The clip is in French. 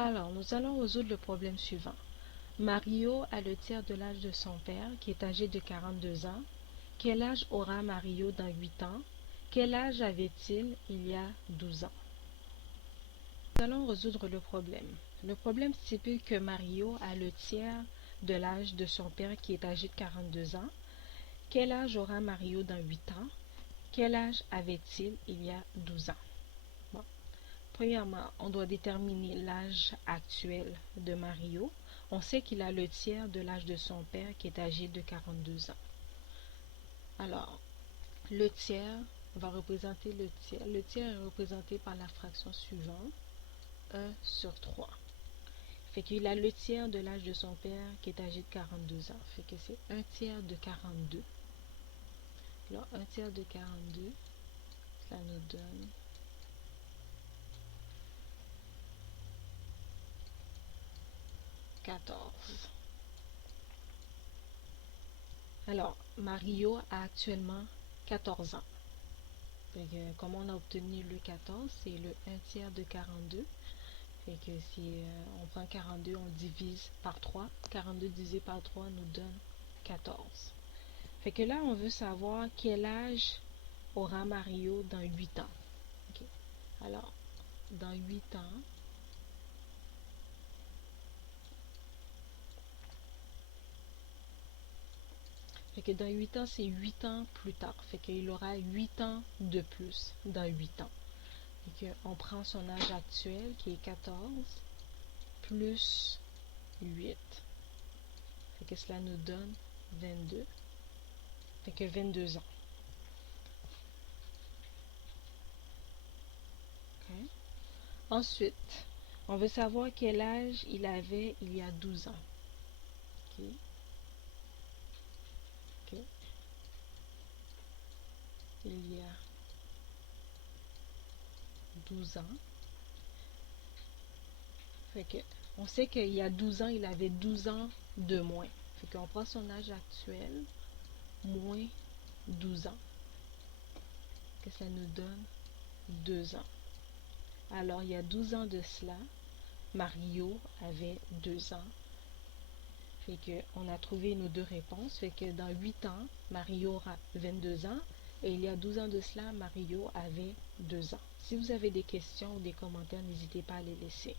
Alors, nous allons résoudre le problème suivant. Mario a le tiers de l'âge de son père, qui est âgé de 42 ans. Quel âge aura Mario dans 8 ans? Quel âge avait-il il y a 12 ans? Nous allons résoudre le problème. Le problème stipule que Mario a le tiers de l'âge de son père, qui est âgé de 42 ans. Quel âge aura Mario dans 8 ans? Quel âge avait-il il y a 12 ans? Bon. Premièrement, on doit déterminer l'âge actuel de Mario. On sait qu'il a le tiers de l'âge de son père qui est âgé de 42 ans. Alors, le tiers va représenter le tiers. Le tiers est représenté par la fraction suivante, 1 sur 3. Fait qu'il a le tiers de l'âge de son père qui est âgé de 42 ans. Fait que c'est 1 tiers de 42. Alors, 1 tiers de 42, ça nous donne 14. Alors, Mario a actuellement 14 ans. Fait que, comme on a obtenu le 14, c'est le 1 tiers de 42. Fait que si on prend 42, on divise par 3. 42 divisé par 3 nous donne 14. Fait que là, on veut savoir quel âge aura Mario dans 8 ans. Okay. Alors, dans 8 ans, fait que dans 8 ans, c'est 8 ans plus tard. Fait qu'il aura 8 ans de plus dans 8 ans. Fait que on prend son âge actuel qui est 14 plus 8. Fait que cela nous donne 22. Fait que 22 ans. Okay. Ensuite, on veut savoir quel âge il avait il y a 12 ans. Okay. Okay. Il y a 12 ans. Fait que on sait qu'il y a 12 ans, il avait 12 ans de moins. Fait qu'on prend son âge actuel moins 12 ans. Que ça nous donne 2 ans. Alors, il y a 12 ans de cela, Mario avait 2 ans. Fait que on a trouvé nos deux réponses. Fait que dans 8 ans, Mario aura 22 ans. Et il y a 12 ans de cela, Mario avait 2 ans. Si vous avez des questions ou des commentaires, n'hésitez pas à les laisser.